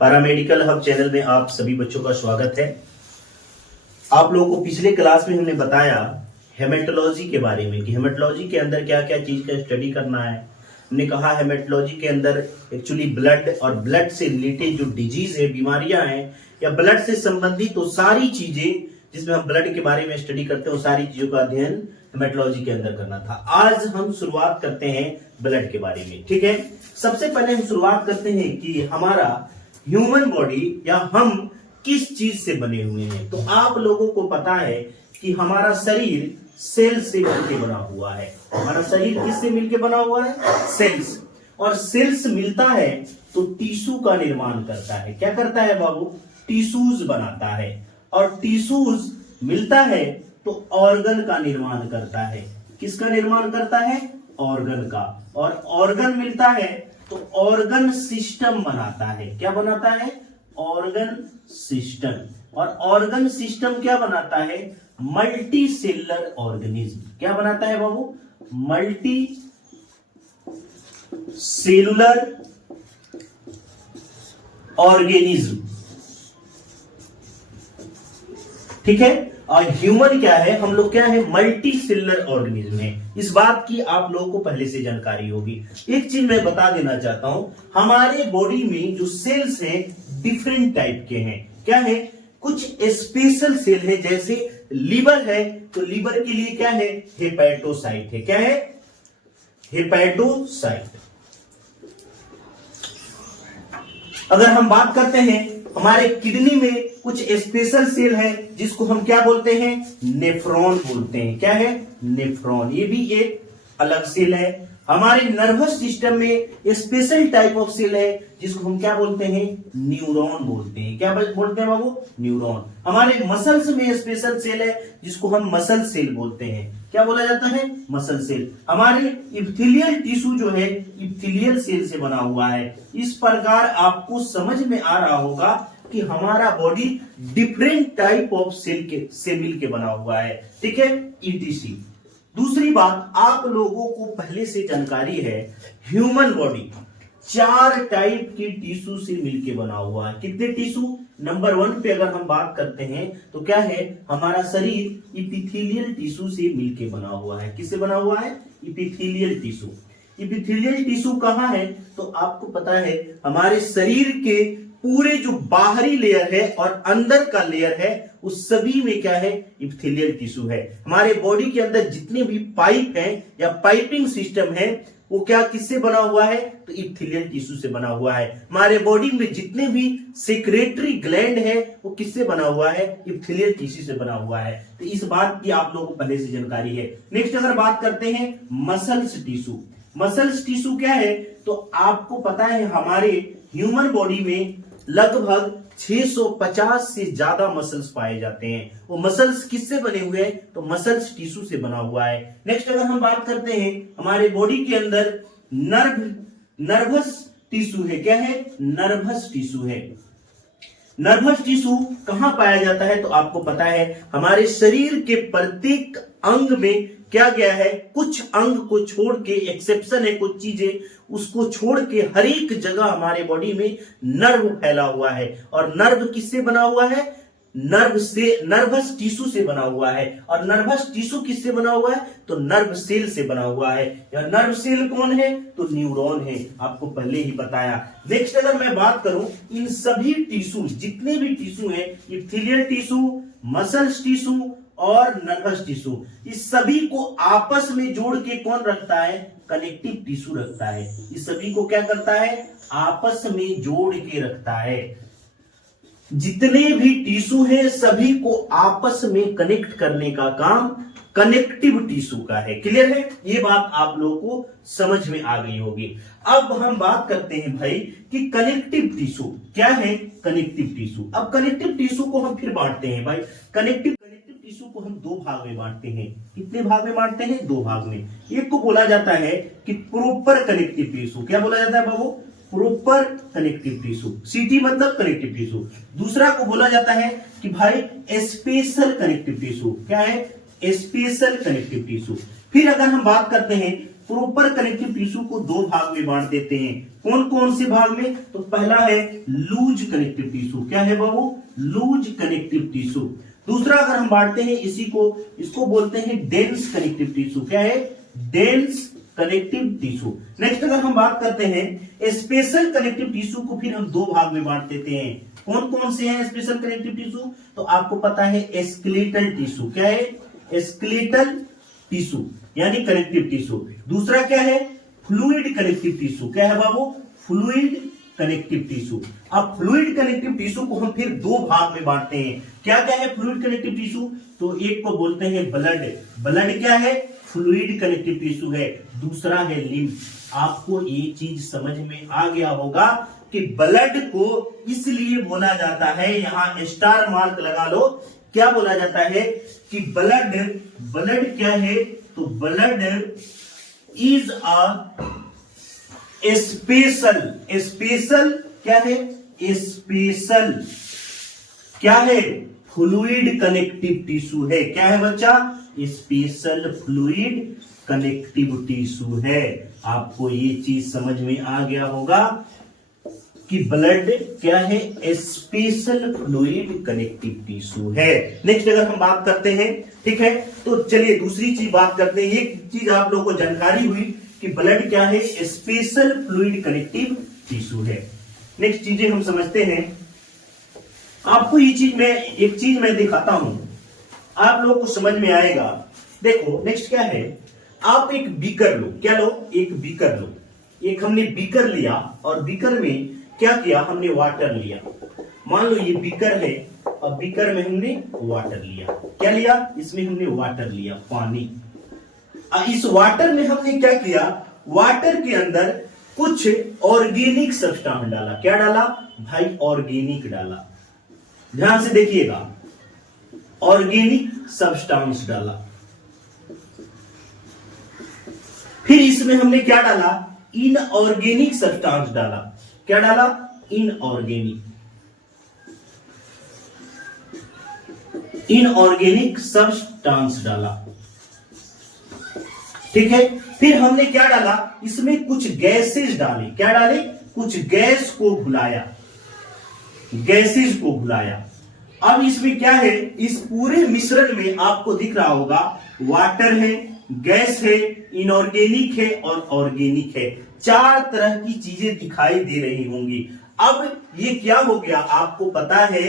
Paramedical hub channel में आप सभी बच्चों का स्वागत है। आप लोगों को पिछले क्लास में हमने बताया हेमेटोलॉजी के बारे में कि हेमेटोलॉजी के अंदर क्या क्या चीज का स्टडी करना है। हमने कहा हेमेटोलॉजी के अंदर एक्चुअली ब्लड और ब्लड से रिलेटेड जो डिजीज है, बीमारियां हैं या ब्लड से संबंधित तो सारी चीजें जिसमें हम ब्लड के बारे में स्टडी करते हैं, वो सारी चीजों का अध्ययन हेमेटोलॉजी के अंदर करना था। आज हम शुरुआत करते हैं ब्लड के बारे में। ठीक है, सबसे पहले हम शुरुआत करते हैं कि हमारा ह्यूमन बॉडी या हम किस चीज से बने हुए हैं। तो आप लोगों को पता है कि हमारा शरीर सेल से मिलकर बना हुआ है। हमारा शरीर किससे मिलकर बना हुआ है? सेल्स। और सेल्स मिलता है तो टिश्यू का निर्माण करता है। क्या करता है बाबू? टिश्यूज बनाता है। और टिश्यूज मिलता है तो ऑर्गन का निर्माण करता है। किसका निर्माण करता है? ऑर्गन का। और ऑर्गन मिलता है तो ऑर्गन सिस्टम बनाता है। क्या बनाता है? Organ system. और ऑर्गन सिस्टम क्या बनाता है? Multi cellular organism. क्या बनाता है बाबू? Multi cellular organism. ठीक है। और ह्यूमन क्या है? हम लोग क्या है? मल्टी सेलुलर ऑर्गेनिज्म है। इस बात की आप लोगों को पहले से जानकारी होगी। एक चीज मैं बता देना चाहता हूं, हमारे बॉडी में जो सेल्स हैं डिफरेंट टाइप के हैं। क्या है? कुछ स्पेशल सेल है, जैसे लीवर है तो लीवर के लिए क्या है? हेपेटोसाइट है। क्या है? हेपेटोसाइट। अगर हम बात करते हैं हमारे किडनी में कुछ स्पेशल सेल है जिसको हम क्या बोलते हैं? नेफ्रॉन बोलते हैं। क्या है? नेफ्रॉन। ये भी एक अलग सेल है। हमारे नर्वस सिस्टम में स्पेशल टाइप ऑफ सेल है जिसको हम क्या बोलते हैं? न्यूरॉन बोलते हैं। क्या बोलते हैं बाबू? न्यूरॉन। हमारे मसल्स में स्पेशल सेल है जिसको हम मसल सेल बोलते हैं। क्या बोला जाता है? Muscle cell. हमारे इप्थिलियल टिश्यू जो है इप्थिलियल सेल से बना हुआ है। इस प्रकार आपको समझ में आ रहा होगा कि हमारा body different type of cell से मिल के बना हुआ है। ठीक है, ईटीसी। दूसरी बात, आप लोगों को पहले से जानकारी है ह्यूमन बॉडी 4 टाइप की टिश्यू से मिलके बना हुआ है। कितने टिश्यू? नंबर 1 पे अगर हम बात करते हैं तो क्या है? हमारा शरीर इपिथेलियल टिश्यू से मिलके बना हुआ है। किससे बना हुआ है? Epithelial tissue. इपिथेलियल टिश्यू कहां है? तो आपको पता है हमारे शरीर के पूरे जो बाहरी लेयर है और अंदर का लेयर है उस सभी में क्या है? इपिथेलियल टिश्यू है। हमारे बॉडी के अंदर जितने भी पाइप हैं या पाइपिंग सिस्टम है वो क्या किससे बना हुआ है? तो इपिथेलियल टिश्यू से बना हुआ है। हमारे बॉडी में जितने भी सेक्रेटरी ग्लैंड है वो किससे बना हुआ है? इपिथेलियल टिश्यू से बना हुआ है। तो इस बात की आप लोगों को पहले से जानकारी है। नेक्स्ट अगर बात करते हैं मसल्स टिश्यू। मसल्स टिश्यू क्या है? तो आपको पता है हमारे ह्यूमन बॉडी में लगभग 650 से ज्यादा मसल्स पाए जाते हैं। वो मसल्स किससे बने हुए हैं? तो मसल्स टिश्यू से बना हुआ है। नेक्स्ट अगर हम बात करते हैं हमारे बॉडी के अंदर नर्वस टिश्यू है। क्या है? नर्वस टिश्यू है। नर्वस टिश्यू कहां पाया जाता है? तो आपको पता है हमारे शरीर के प्रत्येक अंग में क्या गया है? कुछ अंग को छोड़ के, एक्सेप्शन है कुछ चीजें, उसको छोड़ के हर एक जगह हमारे बॉडी में नर्व फैला हुआ है। और नर्व किससे बना हुआ है? नर्वस टिश्यू से बना हुआ है। और नर्वस टिश्यू किससे बना हुआ है? तो नर्व सेल से बना हुआ है। या नर्व सेल कौन है? तो न्यूरॉन है। आपको पहले ही बताया। नेक्स्ट अगर मैं बात करूं इन सभी टिश्यू, जितने भी टिश्यू हैं, इपिथेलियल टिश्यू, मसल्स टिश्यू और नर्वस टिश्यू, इस सभी को आपस में जोड़ के कौन रखता है? कनेक्टिव टिश्यू रखता है। इस सभी को क्या करता है? आपस में जोड़ के रखता है। जितने भी टिश्यू हैं सभी को आपस में कनेक्ट करने का काम कनेक्टिव टिश्यू का है। क्लियर है? ये बात आप लोगों को समझ में आ गई होगी। अब हम बात करते हैं भाई कि कनेक्टिव टिश्यू क्या है? Connective tissue. अब कनेक्टिव टिश्यू को हम फिर बांटते हैं भाई। कनेक्टिव टिश्यू को हम 2 भाग में बांटते हैं। कितने भाग में बांटते हैं? 2 भाग में। एक को बोला जाता है कि प्रॉपर कनेक्टिव टिश्यू। क्या बोला जाता है बाबू? Proper connective tissue. सीटी मतलब कनेक्टिव टिश्यू। दूसरा को बोला जाता है कि भाई स्पेशल कनेक्टिव टिश्यू। क्या है? Special connective tissue. फिर अगर हम बात करते हैं प्रॉपर कनेक्टिव टिश्यू को दो भाग में बांट देते हैं। कौन कौन से भाग में? तो पहला है लूज कनेक्टिव टिश्यू। क्या है बाबू? Loose connective tissue. दूसरा अगर हम बांटते हैं इसको बोलते हैं डेंस कनेक्टिव टिश्यू। क्या है? Dense connective tissue. नेक्स्ट अगर हम बात करते हैं स्पेशल कनेक्टिव टिश्यू को, फिर हम दो भाग में बांट देते हैं। कौन कौन से हैं स्पेशल कनेक्टिव टिश्यू? तो आपको पता है स्केलेटल टिश्यू। क्या है? स्केलेटल टिश्यू यानी कनेक्टिव टिश्यू। दूसरा क्या है? Fluid connective tissue. क्या है बाबू? Fluid connective tissue. अब फ्लूइड कनेक्टिव टिश्यू को हम फिर दो भाग में बांटते हैं। क्या क्या है फ्लूइड कनेक्टिव टिश्यू? तो एक को बोलते हैं ब्लड। ब्लड क्या है? फ्लूइड कनेक्टिव टिश्यू है। दूसरा है लिम्फ। आपको ये चीज समझ में आ गया होगा कि ब्लड को इसलिए बोला जाता है, यहां स्टार मार्क लगा लो, क्या बोला जाता है कि ब्लड क्या है? तो ब्लड इज स्पेशल क्या है? स्पेशल क्या है? फ्लूइड कनेक्टिव टिश्यू है। क्या है बच्चा? स्पेशल फ्लूइड कनेक्टिव टिश्यू है। आपको ये चीज समझ में आ गया होगा कि ब्लड क्या है? स्पेशल फ्लूइड कनेक्टिव टिश्यू है। नेक्स्ट अगर हम बात करते हैं, ठीक है, तो चलिए दूसरी चीज बात करते हैं। एक चीज आप लोगों को जानकारी हुई कि ब्लड क्या है? स्पेशल फ्लूइड कनेक्टिव टिश्यू है। नेक्स्ट चीजें हम समझते हैं। आपको ये चीज एक चीज मैं दिखाता हूं, आप लोगों को समझ में आएगा। देखो नेक्स्ट क्या है? आप एक बीकर लो। क्या लो? एक बीकर लो। एक हमने बीकर लिया और बीकर में क्या किया? हमने वाटर लिया। मान लो ये बीकर है और बीकर में हमने वाटर लिया। क्या लिया? इसमें हमने वाटर लिया, पानी। इस वाटर में हमने क्या किया? वाटर के अंदर कुछ ऑर्गेनिक सब्सटेंस डाला। क्या डाला भाई? ऑर्गेनिक डाला। ध्यान से देखिएगा, ऑर्गेनिक सब्सटेंस डाला। फिर इसमें हमने क्या डाला? इनऑर्गेनिक सब्सटेंस डाला। क्या डाला? इनऑर्गेनिक सब्सटेंस डाला। ठीक है। फिर हमने क्या डाला? इसमें कुछ गैसेस डाले। क्या डाले? कुछ गैस को घुलाया, गैसेस को घुलाया। अब इसमें क्या है? इस पूरे मिश्रण में आपको दिख रहा होगा वाटर है, गैस है, इनऑर्गेनिक है और ऑर्गेनिक है। चार तरह की चीजें दिखाई दे रही होंगी। अब ये क्या हो गया? आपको पता है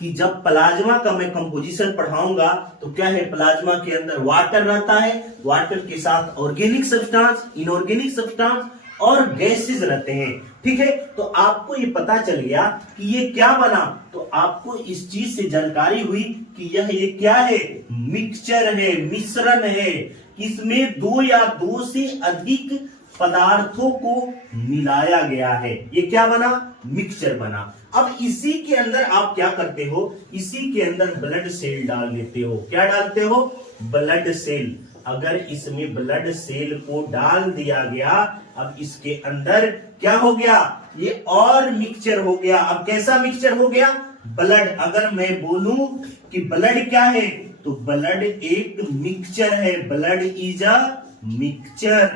कि जब प्लाज्मा का मैं कंपोजिशन पढ़ाऊंगा तो क्या है? प्लाज्मा के अंदर वाटर रहता है, वाटर के साथ ऑर्गेनिक सब्सटेंस, इनऑर्गेनिक सब्सटेंस और गैसेस रहते हैं। ठीक है। तो आपको ये पता चल गया कि ये क्या बना। तो आपको इस चीज से जानकारी हुई कि ये क्या है? मिक्सचर है, मिश्रण है। इसमें दो या दो से अधिक पदार्थों को मिलाया गया है। ये क्या बना? मिक्सचर बना। अब इसी के अंदर आप क्या करते हो? इसी के अंदर ब्लड सेल डाल देते हो। क्या डालते हो? Blood cell. अगर इसमें ब्लड सेल को डाल दिया गया, अब इसके अंदर क्या हो गया? ये और मिक्सचर हो गया। अब कैसा मिक्सचर हो गया? ब्लड। अगर मैं बोलूं कि ब्लड क्या है, तो ब्लड एक मिक्सचर है। Blood is a mixture.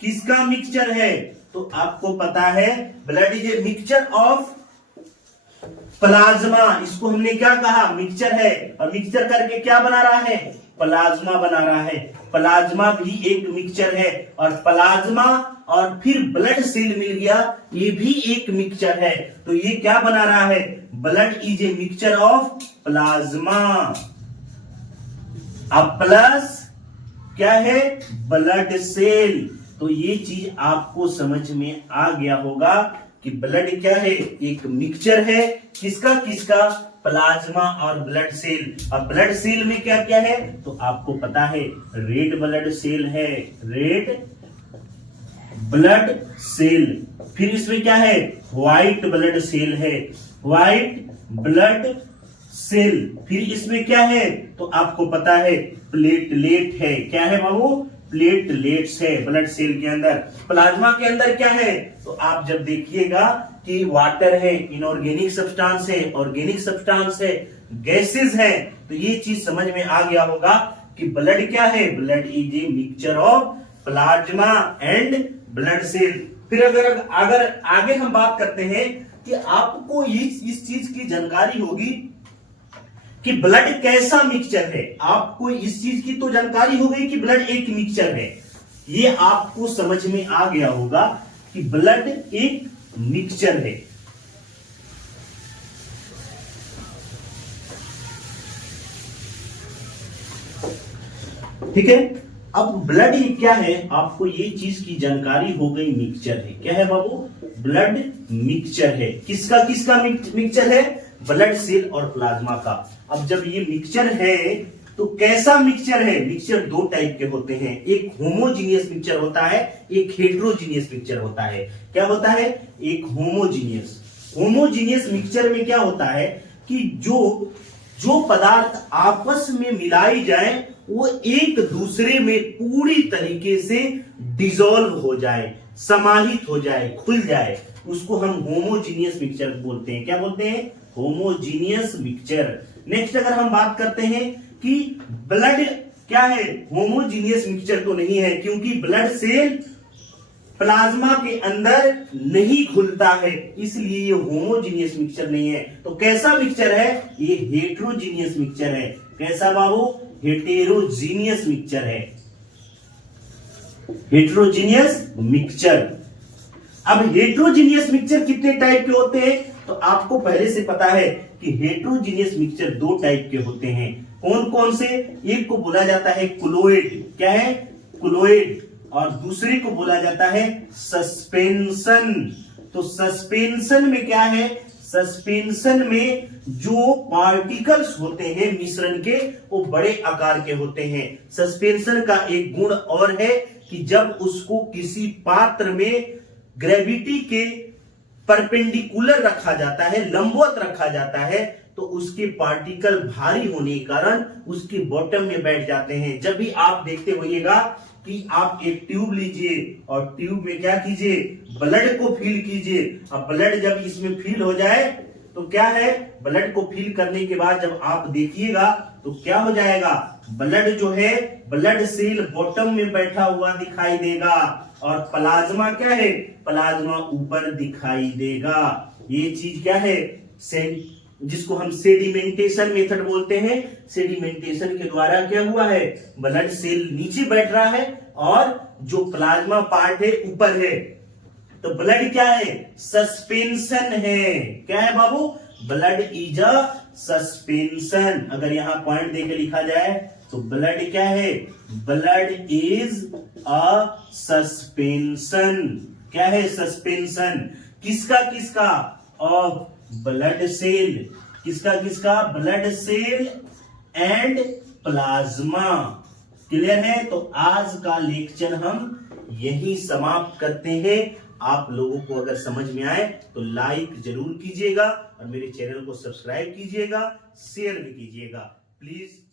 किसका मिक्सचर है? तो आपको पता है blood is a mixture of plasma. इसको हमने क्या कहा? मिक्सचर है। और मिक्सचर करके क्या बना रहा है? प्लाज्मा बना रहा है। प्लाज्मा भी एक मिक्सचर है। और प्लाज्मा और फिर ब्लड सेल मिल गया, ये भी एक मिक्सचर है। तो ये क्या बना रहा है? Blood is a mixture of plasma. अब प्लस क्या है? Blood cell. तो ये चीज आपको समझ में आ गया होगा कि ब्लड क्या है? एक मिक्सचर है। किसका किसका? प्लाज्मा और ब्लड सेल। अब ब्लड सेल में क्या क्या है? तो आपको पता है रेड ब्लड सेल है, रेड ब्लड सेल। फिर इसमें क्या है? व्हाइट ब्लड सेल है, व्हाइट ब्लड सेल। फिर इसमें क्या है? तो आपको पता है प्लेटलेट है। क्या है बाबू? प्लेटलेट्स है ब्लड सेल के अंदर। प्लाज्मा के अंदर क्या है? तो आप जब देखिएगा कि वाटर है, इनऑर्गेनिक सब्सटेंस है, ऑर्गेनिक सब्सटेंस है, गैसेस है, तो ये चीज समझ में आ गया होगा कि ब्लड क्या है? Blood is a mixture of plasma and blood cell. फिर अगर आगे हम बात करते हैं कि आपको इस चीज की जानकारी होगी कि ब्लड कैसा मिक्सचर है। आपको इस चीज की तो जानकारी हो गई कि ब्लड एक मिक्सचर है, ये आपको समझ में आ गया होगा कि ब्लड एक मिक्सचर है। ठीक है, अब ब्लड क्या है, आपको ये चीज की जानकारी हो गई, मिक्सचर है। क्या है बाबू? ब्लड मिक्सचर है। किसका किसका मिक्सचर है? ब्लड सेल और प्लाज्मा का। अब जब ये मिक्सचर है तो कैसा मिक्सचर है? मिक्सचर दो टाइप के होते हैं, एक होमोजीनियस मिक्सचर होता है, एक हेट्रोजीनियस मिक्सचर होता है। क्या होता है? एक होमोजीनियस मिक्सचर में क्या होता है कि जो पदार्थ आपस में मिलाई जाए वो एक दूसरे में पूरी तरीके से डिसॉल्व हो जाए, समाहित हो जाए, खुल जाए, उसको हम होमोजीनियस मिक्सचर बोलते हैं। क्या बोलते हैं? Homogeneous mixture. नेक्स्ट अगर हम बात करते हैं कि ब्लड क्या है, होमोजीनियस मिक्सचर तो नहीं है, क्योंकि ब्लड सेल प्लाज्मा के अंदर नहीं घुलता है, इसलिए ये होमोजीनियस मिक्सचर नहीं है। तो कैसा मिक्सचर है? ये हेट्रोजीनियस मिक्सचर है। कैसा बाबू? हेटेरोजीनियस मिक्सचर है, हेट्रोजीनियस मिक्सचर। अब हेट्रोजीनियस मिक्सचर कितने टाइप के होते हैं? तो आपको पहले से पता है कि हेट्रोजीनियस मिक्सचर दो टाइप के होते हैं। कौन कौन से? एक को बोला जाता है क्लोएड। क्या है? क्लोएड। और दूसरे को बोला जाता है सस्पेंशन। तो सस्पेंशन में क्या है? सस्पेंशन में जो पार्टिकल्स होते हैं मिश्रण के, वो बड़े आकार के होते हैं। सस्पेंशन का एक गुण और है कि जब उसको किसी पात्र में ग्रेविटी के परपेंडिकुलर रखा जाता है, लंबवत रखा जाता है, तो उसके पार्टिकल भारी होने के कारण उसके बॉटम में बैठ जाते हैं। जब भी आप देखते होइएगा कि आप एक ट्यूब लीजिए और ट्यूब में क्या कीजिए? ब्लड को फील कीजिए। अब ब्लड जब इसमें फील हो जाए तो क्या है? ब्लड को फील करने के बाद जब आप देखिएगा तो क्या हो जाएगा? ब्लड जो है, ब्लड सेल बॉटम में बैठा हुआ दिखाई देगा और प्लाज्मा क्या है? प्लाज्मा ऊपर दिखाई देगा। ये चीज क्या है? जिसको हम सेडिमेंटेशन मेथड बोलते हैं। सेडिमेंटेशन के द्वारा क्या हुआ है? ब्लड सेल नीचे बैठ रहा है और जो प्लाज्मा पार्ट है ऊपर है। तो ब्लड क्या है? सस्पेंशन है। क्या है बाबू? Blood is a suspension. अगर यहां पॉइंट देके लिखा जाए तो ब्लड क्या है? Blood is a suspension. क्या है? सस्पेंशन। किसका किसका? Of blood cell. किसका किसका? Blood cell and plasma. Clear है? तो आज का लेक्चर हम यही समाप्त करते हैं। आप लोगों को अगर समझ में आए तो लाइक जरूर कीजिएगा और मेरे चैनल को सब्सक्राइब कीजिएगा, शेयर भी कीजिएगा प्लीज।